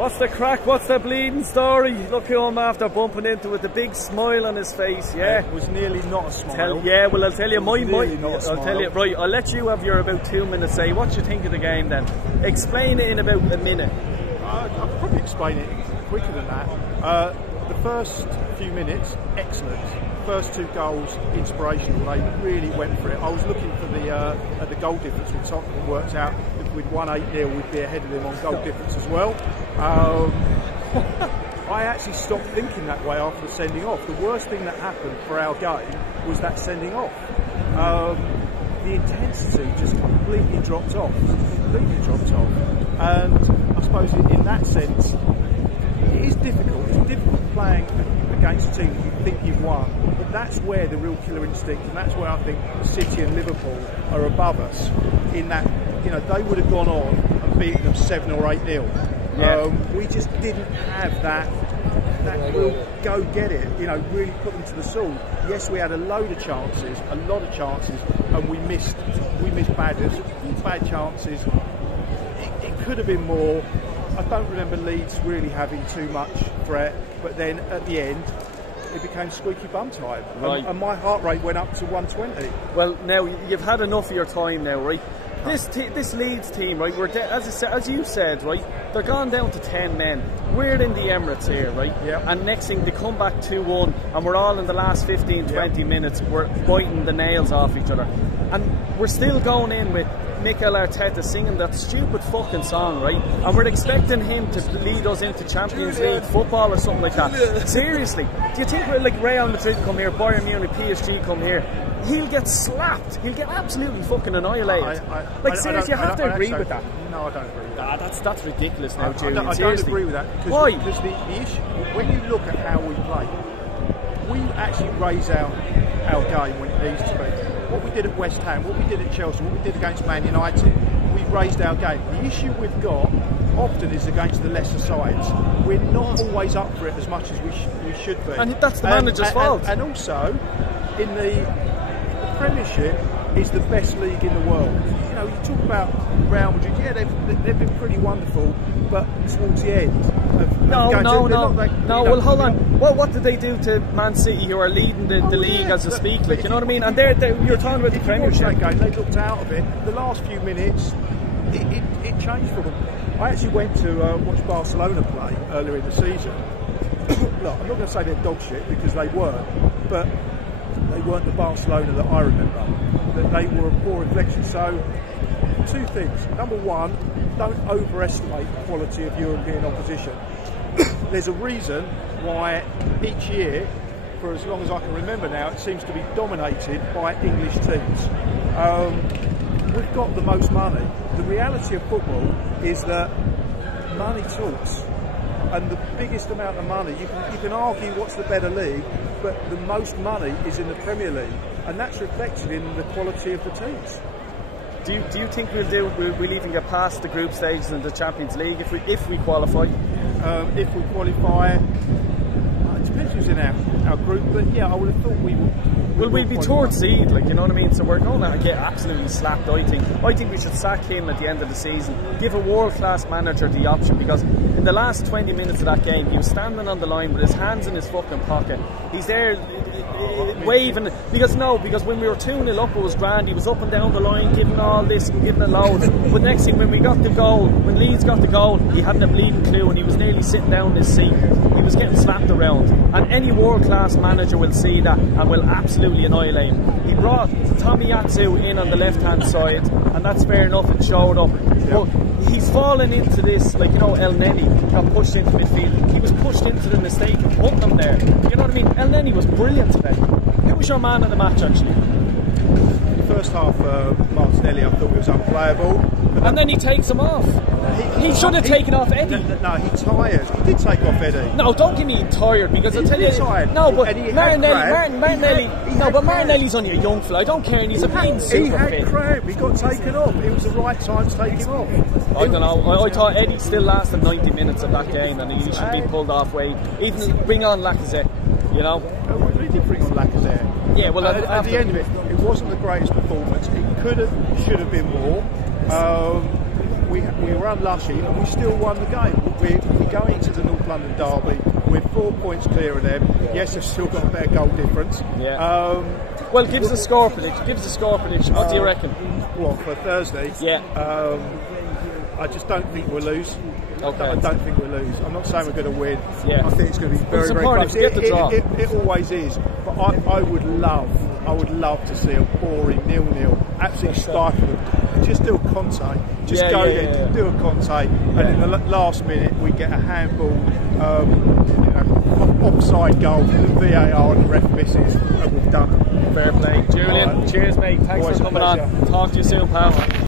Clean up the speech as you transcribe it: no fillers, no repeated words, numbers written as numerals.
What's the crack? What's the bleeding story? Look who I'm after bumping into with the big smile on his face. Yeah, it was nearly not a smile. Yeah, well, I'll tell you, I'll tell you. Right, I'll let you have your about 2 minutes. Say what you think of the game. Then explain it in about a minute. I could probably explain it quicker than that. The first few minutes, excellent. First 2 goals, inspirational. They really went for it. I was looking for the goal difference with Tottenham. Worked out if we'd won 8-0, we'd be ahead of them on goal difference as well. I actually stopped thinking that way after the sending off. The worst thing that happened for our game was that sending off. The intensity just completely dropped off. And I suppose in that sense, it is difficult. It's difficult playing against a team that you think you've won, but that's where the real killer instinct, and that's where I think City and Liverpool are above us. In that, you know, they would have gone on and beaten them 7 or 8-0. Yeah. We just didn't have that real go get it. You know, really put them to the sword. Yes, we had a lot of chances, and we missed bad chances. It could have been more. I don't remember Leeds really having too much threat, but then at the end it became squeaky bum time, right. and my heart rate went up to 120. Well, now you've had enough of your time now, right? This Leeds team, right? As you said, right? They're gone down to 10 men. We're in the Emirates here, right? Yeah. And next thing they come back 2-1, and we're all in the last 15-20 minutes. We're biting the nails off each other, and we're still going in with Mikel Arteta singing that stupid fucking song, right? And we're expecting him to lead us into Champions League football or something like that. Seriously, do you think like Real Madrid come here, Bayern Munich, PSG come here, he'll get slapped? He'll get absolutely fucking annihilated. Seriously, you have to agree with that. No, I don't agree with that. That's ridiculous now, Julian. I don't agree with that. Why? Because the issue, when you look at how we play, we actually raise our game when it needs to be. What we did at West Ham, what we did at Chelsea, what we did against Man United, we raised our game. The issue we've got often is against the lesser sides. We're not always up for it as much as we should be. And that's the manager's fault. And also, in the Premiership is the best league in the world. You know, you talk about Real Madrid, yeah, they've been pretty wonderful, but towards the end well, hold on. Well, what did they do to Man City, who are leading the league as we speak? Like, you know what I mean? And you're talking about the Premiership. That game, they looked out of it. The last few minutes, it changed for them. I actually went to watch Barcelona play earlier in the season. Look, I'm not going to say they're dog shit, because they weren't, but they weren't the Barcelona that I remember. That they were a poor reflection. So, 2 things. Number one, don't overestimate the quality of European opposition. There's a reason why each year, for as long as I can remember now, it seems to be dominated by English teams. We've got the most money. The reality of football is that money talks. And the biggest amount of money, you can argue what's the better league, but the most money is in the Premier League, and that's reflected in the quality of the teams. Do you think we'll even get past the group stages in the Champions League if we qualify? If we qualify, it depends who's in our group, but yeah, I would have thought we would. Will we be third seed, like, you know what I mean? So we're going to get absolutely slapped, I think. I think we should sack him at the end of the season. Give a world-class manager the option, because in the last 20 minutes of that game, he was standing on the line with his hands in his fucking pocket. He's there waving, because when we were 2-0 up, it was grand. He was up and down the line, giving all this and giving it loads. But next thing, when we got the goal, when Leeds got the goal, he hadn't a bleeding clue, and he was nearly sitting down in his seat. He was getting slapped around. And any world-class manager will see that and will absolutely annihilate him. He brought Tomiyasu in on the left-hand side, and that's fair enough, it showed up. But he's fallen into this, like, you know, El Neni got pushed into midfield. He was pushed into the mistake of putting him there. You know what I mean? El Neni was brilliant today. Who was your man of the match, actually? The first half, Martinelli, I thought he was unplayable. And then he takes him off. He should have taken off Eddie. No, he tired. He did take off Eddie. No, don't give me tired, because I'll tell you. Tired. No, but Martinelli's only a young fella. I don't care, and he's a bleeding super fit. He had cramp. He got taken off. It was the right time to take him off. I don't know. I thought Eddie still lasted 90 minutes of that game, and he should be pulled off weight. Even bring on Lacazette, you know. We did bring on Lacazette. Yeah, well, at the end of it, it wasn't the greatest performance. It should have been more. we were unlucky and we still won the game. We're going into the North London derby. We're 4 points clear of them. Yes, they've still got a better goal difference. Yeah. Well, give us a score prediction. What do you reckon? What, for Thursday? Yeah. I just don't think we'll lose. Okay. I don't think we'll lose. I'm not saying we're going to win. Yeah. I think it's going to be very, very important close. to get the draw. It always is. But I would love to see a boring 0-0, absolutely stifling. Just do a Conte. Just go there, do a Conte, and in the last minute we get a handball, offside goal, the VAR and the ref misses, and we've done it. Fair play. Julian, cheers mate. Thanks Always for coming on. Talk to you soon, pal.